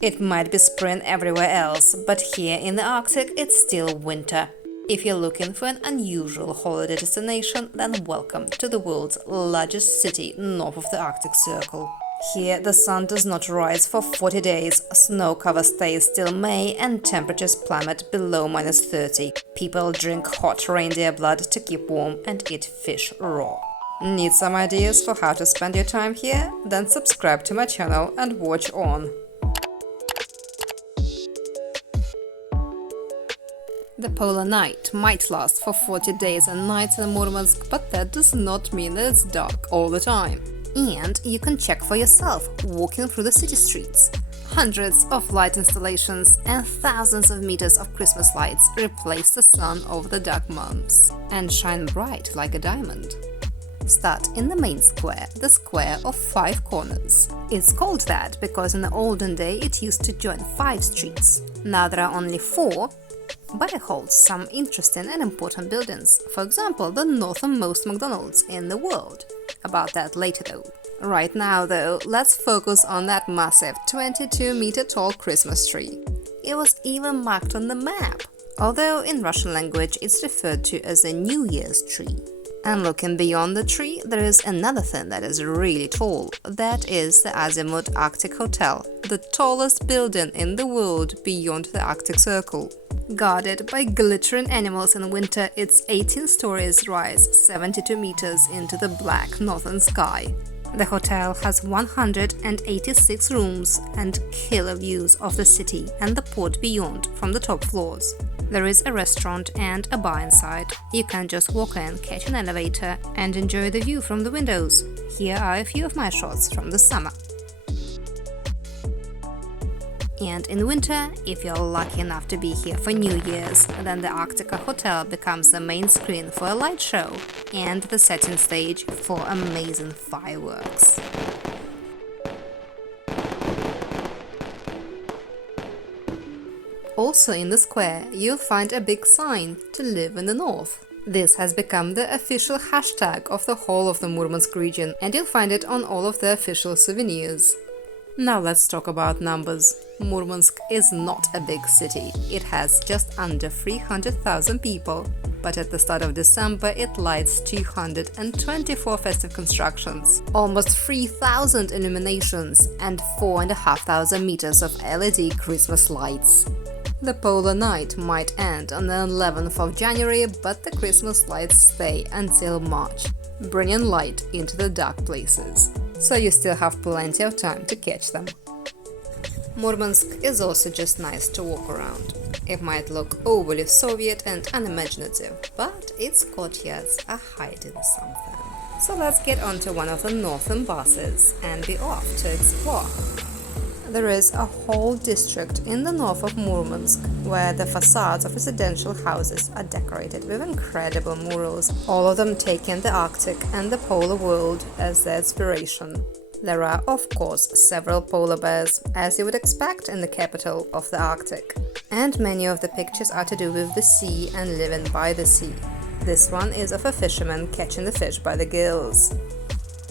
It might be spring everywhere else, but here in the Arctic it's still winter. If you're looking for an unusual holiday destination, then welcome to the world's largest city north of the Arctic Circle. Here, the sun does not rise for 40 days, snow cover stays till May, and temperatures plummet below -30. People drink hot reindeer blood to keep warm and eat fish raw. Need some ideas for how to spend your time here? Then subscribe to my channel and watch on. The polar night might last for 40 days and nights in Murmansk, but that does not mean that it's dark all the time. And you can check for yourself walking through the city streets. Hundreds of light installations and thousands of meters of Christmas lights replace the sun over the dark months and shine bright like a diamond. Start in the main square, the square of 5 corners. It's called that because in the olden day it used to join 5 streets. Now there are only 4, but it holds some interesting and important buildings, for example the Northernmost McDonald's in the world. About that later though. Right now though, let's focus on that massive 22-meter tall Christmas tree. It was even marked on the map, although in Russian language it's referred to as a New Year's tree. And looking beyond the tree, there is another thing that is really tall. That is the Azimut Arctic Hotel, the tallest building in the world beyond the Arctic Circle. Guarded by glittering animals in winter, its 18 stories rise 72 meters into the black northern sky. The hotel has 186 rooms and killer views of the city and the port beyond from the top floors. There is a restaurant and a bar inside. You can just walk in, catch an elevator and enjoy the view from the windows. Here are a few of my shots from the summer. And in winter, if you're lucky enough to be here for New Year's, then the Arctica Hotel becomes the main screen for a light show and the setting stage for amazing fireworks. Also in the square, you'll find a big sign to live in the north. This has become the official hashtag of the whole of the Murmansk region, and you'll find it on all of the official souvenirs. Now let's talk about numbers. Murmansk is not a big city. It has just under 300,000 people, but at the start of December it lights 224 festive constructions, almost 3,000 illuminations and 4,500 meters of LED Christmas lights. The polar night might end on the 11th of January, but the Christmas lights stay until March, bringing light into the dark places. So you still have plenty of time to catch them. Murmansk is also just nice to walk around. It might look overly Soviet and unimaginative, but its courtyards are hiding something. So let's get onto one of the northern buses and be off to explore. There is a whole district in the north of Murmansk where the facades of residential houses are decorated with incredible murals, all of them taking the Arctic and the polar world as their inspiration. There are, of course, several polar bears, as you would expect in the capital of the Arctic. And many of the pictures are to do with the sea and living by the sea. This one is of a fisherman catching the fish by the gills.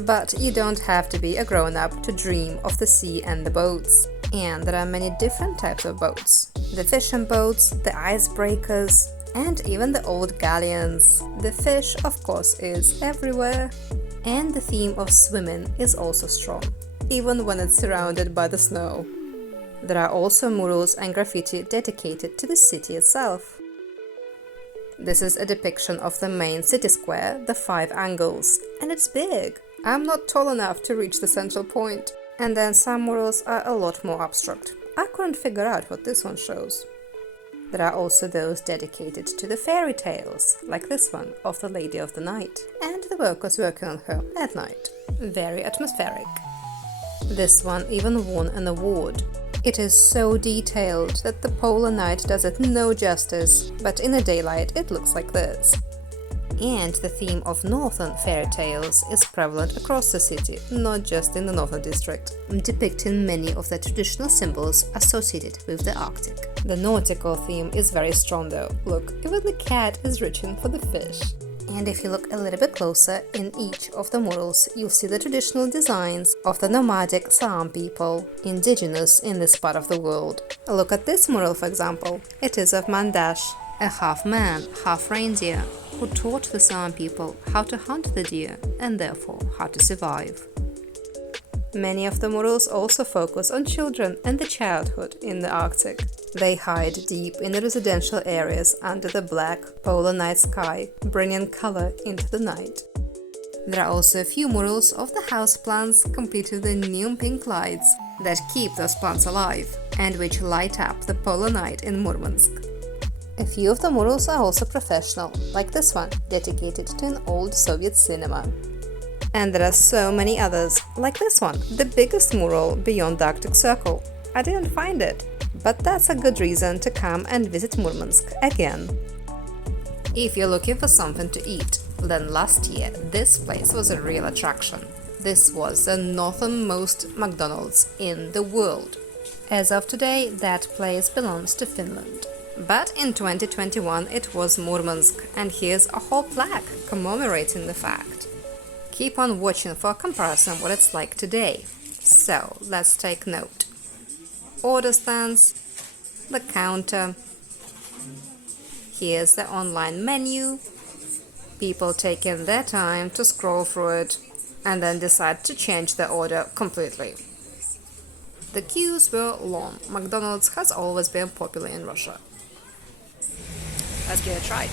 But you don't have to be a grown-up to dream of the sea and the boats. And there are many different types of boats. The fishing boats, the icebreakers, and even the old galleons. The fish, of course, is everywhere. And the theme of swimming is also strong, even when it's surrounded by the snow. There are also murals and graffiti dedicated to the city itself. This is a depiction of the main city square, the 5 angles, and it's big. I'm not tall enough to reach the central point. And then some murals are a lot more abstract. I couldn't figure out what this one shows. There are also those dedicated to the fairy tales, like this one of the Lady of the Night, and the workers working on her at night. Very atmospheric. This one even won an award. It is so detailed that the polar night does it no justice, but in the daylight it looks like this. And the theme of northern fairy tales is prevalent across the city, not just in the northern district, depicting many of the traditional symbols associated with the Arctic. The nautical theme is very strong though. Look, even the cat is reaching for the fish. And if you look a little bit closer, in each of the murals, you'll see the traditional designs of the nomadic Xiaomi people, indigenous in this part of the world. Look at this mural, for example. It is of Mandash, a half man, half reindeer, who taught the Xiaomi people how to hunt the deer and therefore how to survive. Many of the murals also focus on children and the childhood in the Arctic. They hide deep in the residential areas under the black polar night sky, bringing color into the night. There are also a few murals of the houseplants complete with the neon pink lights that keep those plants alive and which light up the polar night in Murmansk. A few of the murals are also professional, like this one, dedicated to an old Soviet cinema. And there are so many others, like this one, the biggest mural beyond the Arctic Circle. I didn't find it, but that's a good reason to come and visit Murmansk again. If you're looking for something to eat, then last year this place was a real attraction. This was the northernmost McDonald's in the world. As of today, that place belongs to Finland. But in 2021 it was Murmansk, and here's a whole plaque commemorating the fact. Keep on watching for a comparison what it's like today. So, let's take note. Order stands, the counter, here's the online menu, people taking their time to scroll through it and then decide to change their order completely. The queues were long. McDonald's has always been popular in Russia. Let's give it a try.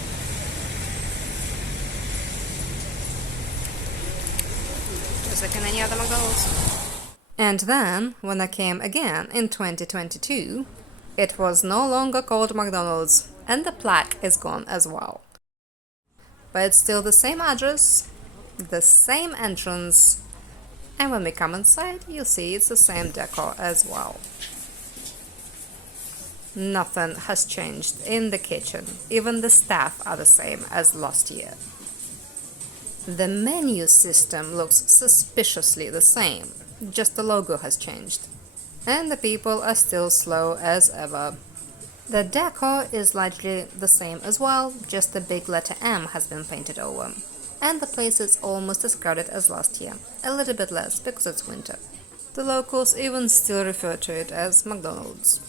Just like in any other McDonald's. And then, when I came again in 2022, it was no longer called McDonald's, and the plaque is gone as well. But it's still the same address, the same entrance, and when we come inside, you'll see it's the same decor as well. Nothing has changed in the kitchen, even the staff are the same as last year. The menu system looks suspiciously the same, just the logo has changed. And the people are still slow as ever. The decor is largely the same as well, just the big letter M has been painted over. And the place is almost as crowded as last year, a little bit less because it's winter. The locals even still refer to it as McDonald's.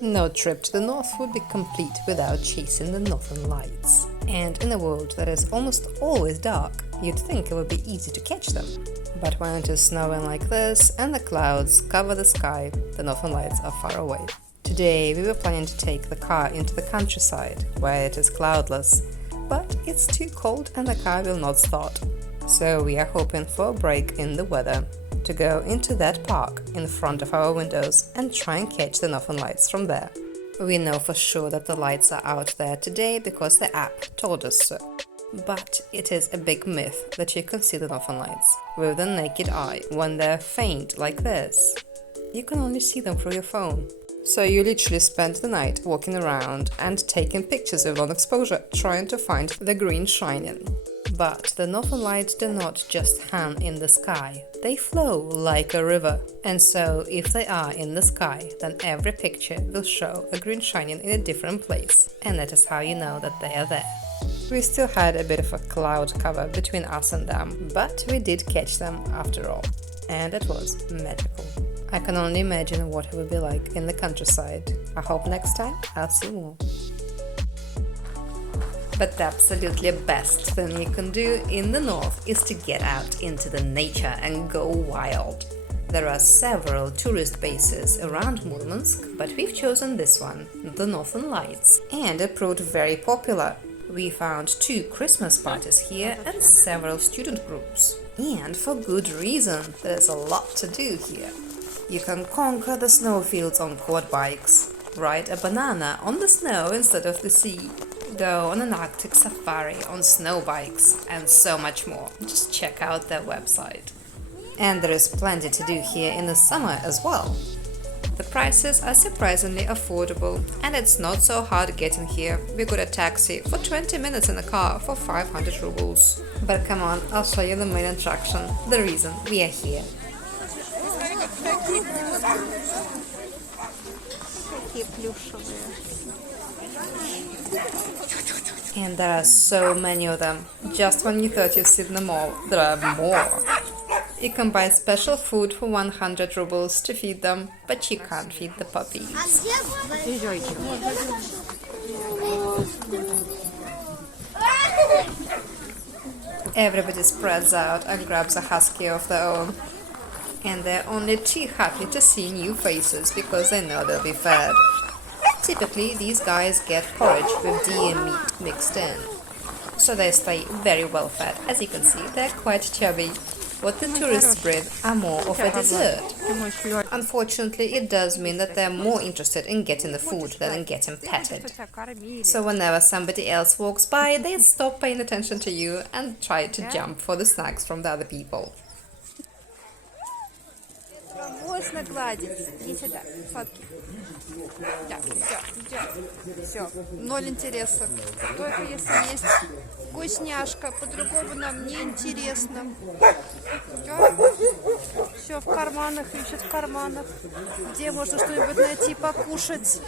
No trip to the north would be complete without chasing the northern lights. And in a world that is almost always dark, you'd think it would be easy to catch them. But when it is snowing like this and the clouds cover the sky, the northern lights are far away. Today we were planning to take the car into the countryside, where it is cloudless, but it's too cold and the car will not start. So we are hoping for a break in the weather, to go into that park in front of our windows and try and catch the northern lights from there. We know for sure that the lights are out there today because the app told us so. But it is a big myth that you can see the northern lights with the naked eye when they're faint like this. You can only see them through your phone. So you literally spend the night walking around and taking pictures with long exposure, trying to find the green shining. But the northern lights do not just hang in the sky, they flow like a river. And so if they are in the sky, then every picture will show a green shining in a different place, and that is how you know that they are there. We still had a bit of a cloud cover between us and them, but we did catch them after all, and it was magical. I can only imagine what it would be like in the countryside. I hope next time I'll see more. But the absolutely best thing you can do in the north is to get out into the nature and go wild. There are several tourist bases around Murmansk, but we've chosen this one, the Northern Lights, and it proved very popular. We found 2 Christmas parties here and several student groups. And for good reason, there's a lot to do here. You can conquer the snowfields on quad bikes, ride a banana on the snow instead of the sea, go on an Arctic safari on snow bikes, and so much more. Just check out their website. And there is plenty to do here in the summer as well. The prices are surprisingly affordable, and it's not so hard getting here. We got a taxi for 20 minutes in a car for 500 rubles. But come on, I'll show you the main attraction, the reason we are here. Какие плюшевые. And there are so many of them. Just when you thought you've seen them all, there are more. You can buy special food for 100 rubles to feed them, but you can't feed the puppies. Everybody spreads out and grabs a husky of their own. And they're only too happy to see new faces because they know they'll be fed. Typically, these guys get porridge with deer meat mixed in. So they stay very well fed. As you can see, they're quite chubby. What the tourists bring are more of a dessert. Unfortunately, it does mean that they're more interested in getting the food than in getting petted. So whenever somebody else walks by, they stop paying attention to you and try to jump for the snacks from the other people. Можно гладить. Иди сюда, сладкий. Да, все. Ноль интереса. Только если есть вкусняшка, по-другому нам не интересно. Все в карманах, ищет в карманах. Где можно что-нибудь найти, покушать?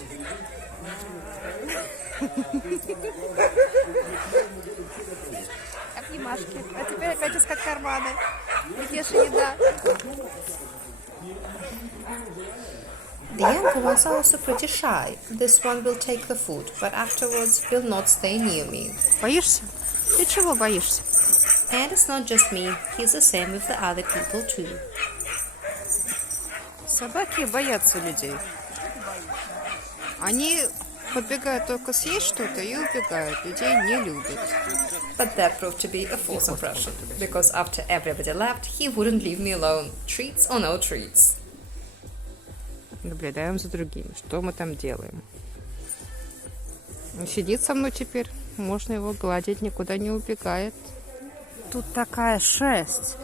Обнимашки. А теперь опять искать карманы. Где же еда? The younger ones are also pretty shy. This one will take the food, but afterwards will not stay near me. Боишься? Ты чего боишься? And it's not just me, he's the same with the other people too. Собаки боятся людей. Они подбегают только съесть что-то и убегают. Людей не любят. But that proved to be a false impression, because after everybody left, he wouldn't leave me alone, treats or no treats. Наблюдаем за другими. Что мы там делаем? Он сидит со мной теперь. Можно его гладить, никуда не убегает. Тут такая шерсть.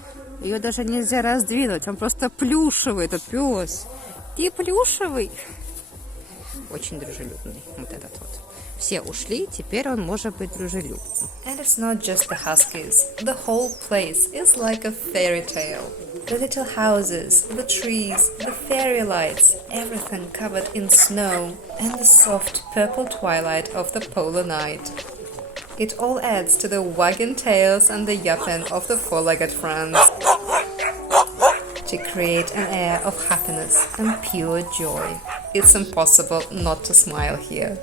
Ее даже нельзя раздвинуть. Он просто плюшевый, этот пес. Ты плюшевый. Очень дружелюбный. Вот этот вот. Все ушли, теперь он может быть дружелюбным. And it's not just the Huskies. The whole place is like a fairy tale. The little houses, the trees, the fairy lights, everything covered in snow, and the soft purple twilight of the polar night. It all adds to the wagging tails and the yapping of the four-legged friends to create an air of happiness and pure joy. It's impossible not to smile here.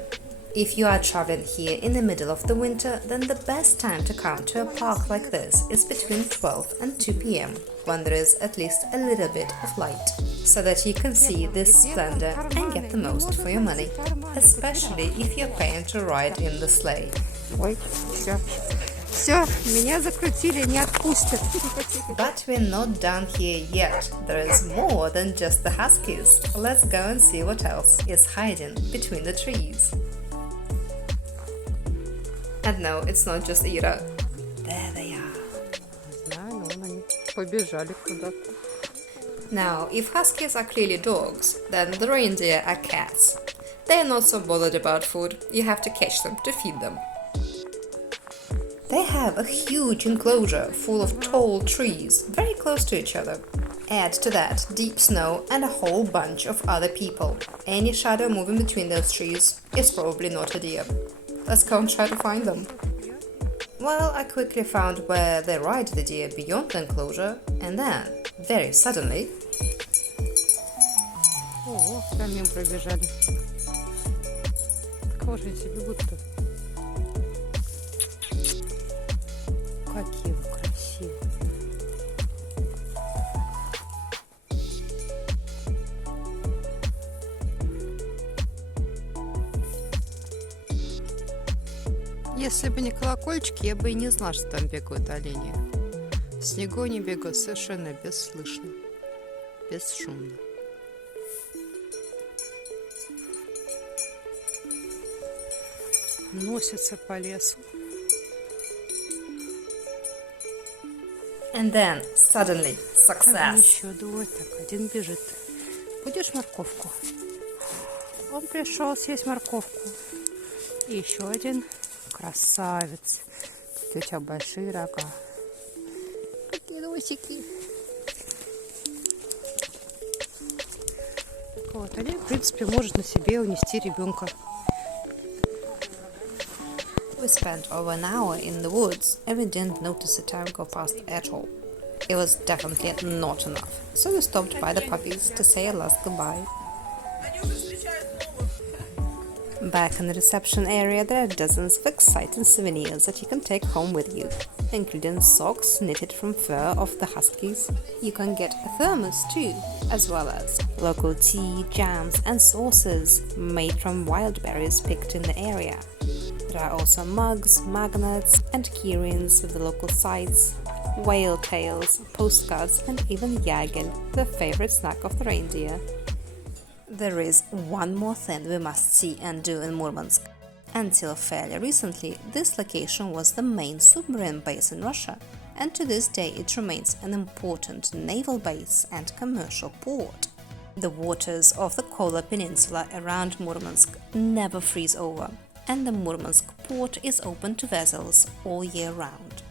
If you are traveling here in the middle of the winter, then the best time to come to a park like this is between 12 and 2 p.m, when there is at least a little bit of light, so that you can see this splendor and get the most for your money, especially if you're paying to ride in the sleigh. Ой, все, меня закрутили, не отпустят. But we're not done here yet. There is more than just the Huskies. Let's go and see what else is hiding between the trees. And no, it's not just Ira. There they are. Знаю, но они побежали куда-то. Now, if Huskies are clearly dogs, then the reindeer are cats. They are not so bothered about food. You have to catch them to feed them. They have a huge enclosure full of tall trees, very close to each other. Add to that deep snow and a whole bunch of other people. Any shadow moving between those trees is probably not a deer. Let's go and try to find them. Well, I quickly found where they ride the deer beyond the enclosure, and then, very suddenly... О, там мимо пробежали. Кого же эти бегут-то? Какие вы красивые. Если бы не колокольчики, я бы и не знала, что там бегают олени. В снегу они бегают совершенно бесслышно, бесшумно. Носятся по лесу. And then, suddenly, Там success! еще двое, так, один бежит. Будешь морковку? Он пришел съесть морковку. И еще один. Красавец. Какие у тебя большие рога. Какие носики. Вот, олень, в принципе, может на себе унести ребенка. We spent over an hour in the woods and we didn't notice the time go past at all. It was definitely not enough, so we stopped by the puppies to say a last goodbye. Back in the reception area, there are dozens of exciting souvenirs that you can take home with you, including socks knitted from fur of the Huskies. You can get a thermos too, as well as local tea, jams and sauces made from wild berries picked in the area. There are also mugs, magnets and keyrings with the local sites, whale tails, postcards and even yagel, the favorite snack of the reindeer. There is one more thing we must see and do in Murmansk. Until fairly recently, this location was the main submarine base in Russia, and to this day it remains an important naval base and commercial port. The waters of the Kola Peninsula around Murmansk never freeze over, and the Murmansk Port is open to vessels all year round.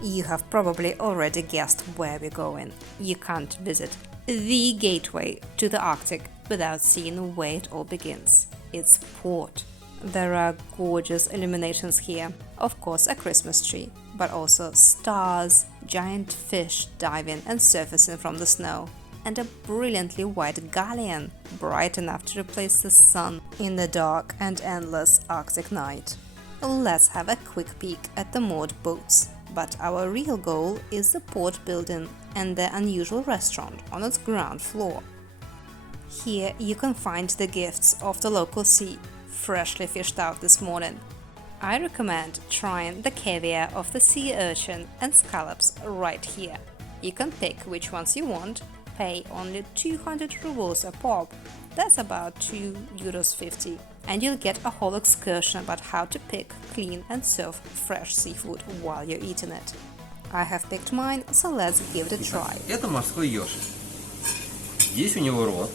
You have probably already guessed where we're going. You can't visit the gateway to the Arctic without seeing where it all begins. It's port. There are gorgeous illuminations here, of course a Christmas tree, but also stars, giant fish diving and surfacing from the snow, and a brilliantly white galleon, bright enough to replace the sun in the dark and endless Arctic night. Let's have a quick peek at the moored boats, but our real goal is the port building and the unusual restaurant on its ground floor. Here you can find the gifts of the local sea, freshly fished out this morning. I recommend trying the caviar of the sea urchin and scallops right here. You can pick which ones you want, pay only 200 rubles a pop, that's about €2.50, and you'll get a whole excursion about how to pick, clean and serve fresh seafood while you're eating it. I have picked mine, so let's give it a try. Это морской еж. Здесь у него рот.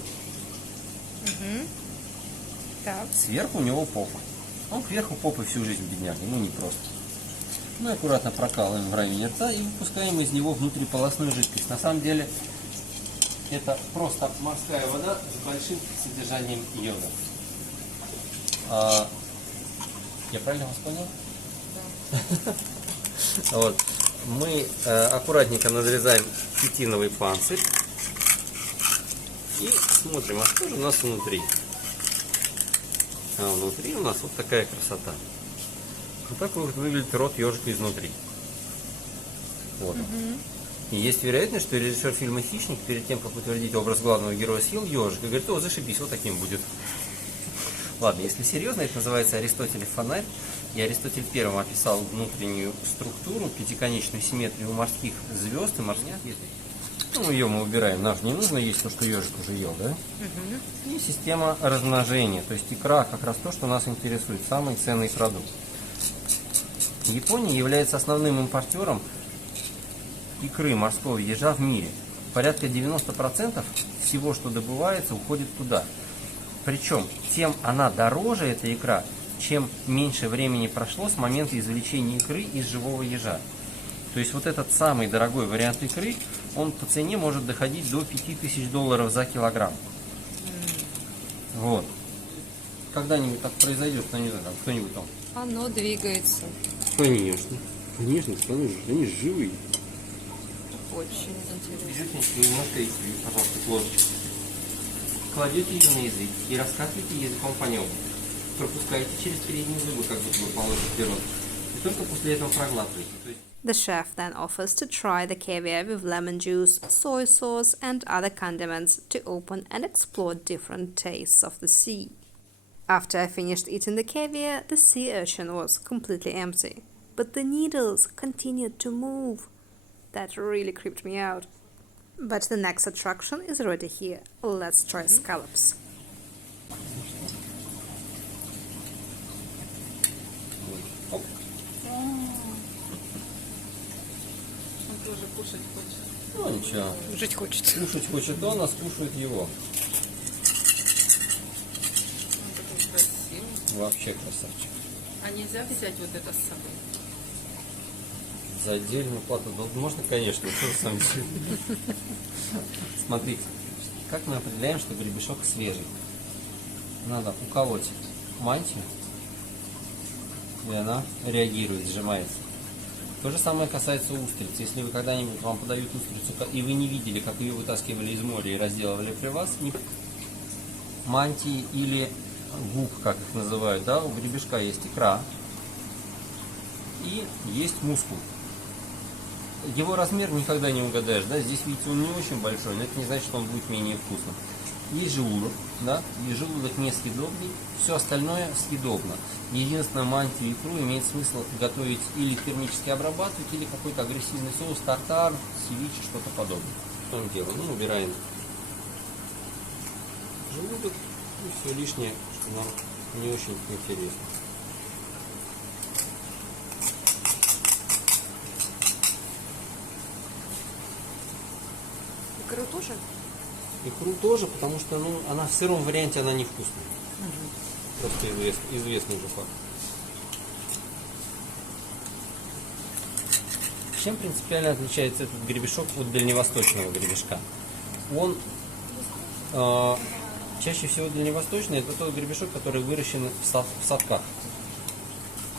Так. Сверху у него попа. Он кверху попы всю жизнь, бедняк, ему непросто. Мы аккуратно прокалываем в районе рта и выпускаем из него внутриполосную жидкость. На самом деле это просто морская вода с большим содержанием йода. Я правильно вас понял? Да. Вот. Мы аккуратненько надрезаем хитиновый панцирь и смотрим, а что же у нас внутри. А внутри у нас вот такая красота. Вот так вот выглядит рот ежика изнутри. Вот. И есть вероятность, что режиссер фильма «Хищник» перед тем, как утвердить образ главного героя, съел ежика и говорит: о, зашибись, вот таким будет. Ладно, если серьезно, это называется Аристотелев фонарь. И Аристотель первым описал внутреннюю структуру, пятиконечную симметрию морских звезд и морских ветрей. Ну, ее мы убираем, нам же не нужно есть то, что ежик уже ел, да? И система размножения, то есть икра как раз то, что нас интересует, самый ценный продукт. Япония является основным импортером икры морского ежа в мире. Порядка 90% всего, что добывается, уходит туда. Причем, тем она дороже, эта икра, чем меньше времени прошло с момента извлечения икры из живого ежа. То есть вот этот самый дорогой вариант икры, он по цене может доходить до $5000 за килограмм. Вот. Когда-нибудь так произойдет, но не знаю, кто-нибудь там. Оно двигается. Конечно. Конечно, они же живые. Очень интересно. Берете немножко икры, пожалуйста, ложечку. Кладете ее на язык и раскатываете языком по нему. Пропускаете через передние зубы, как будто бы положите вперед. И только после этого проглатываете. The chef then offers to try the caviar with lemon juice, soy sauce and other condiments to open and explore different tastes of the sea. After I finished eating the caviar, the sea urchin was completely empty, but the needles continued to move. That really creeped me out. But the next attraction is already here. Let's try scallops. Тоже кушать хочет. Ну ничего. Жить хочет. Кушать хочет он, а скушает его. Он такой красивый. Вообще красавчик. А нельзя взять вот это с собой? За отдельную плату. Да, можно, конечно, тоже сам. Смотрите, как мы определяем, что гребешок свежий. Надо уколоть мантию и она реагирует, сжимается. То же самое касается устриц. Если вы когда-нибудь вам подают устрицу, и вы не видели, как ее вытаскивали из моря и разделывали при вас, мантии или губ, как их называют, да, у гребешка есть икра и есть мускул. Его размер никогда не угадаешь, да, здесь, видите, он не очень большой, но это не значит, что он будет менее вкусным. Есть желудок, да, и желудок несъедобный, все остальное съедобно. Единственное, мантию и икру имеет смысл готовить или термически обрабатывать, или какой-то агрессивный соус, тартар, севиче, что-то подобное. Что мы делаем? Ну, убираем желудок и все лишнее, что нам не очень интересно. Икру тоже? Икру тоже, потому что она в сыром варианте она невкусная. Просто известный уже факт. Чем принципиально отличается этот гребешок от дальневосточного гребешка? Он чаще всего дальневосточный, это тот гребешок, который выращен в садках.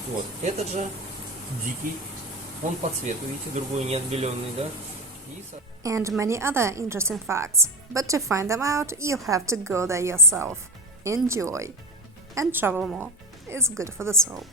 Вот. Этот же дикий, он по цвету, видите, другой не отбеленный, да? And many other interesting facts. But to find them out, you have to go there yourself. Enjoy. And travel more is good for the soul.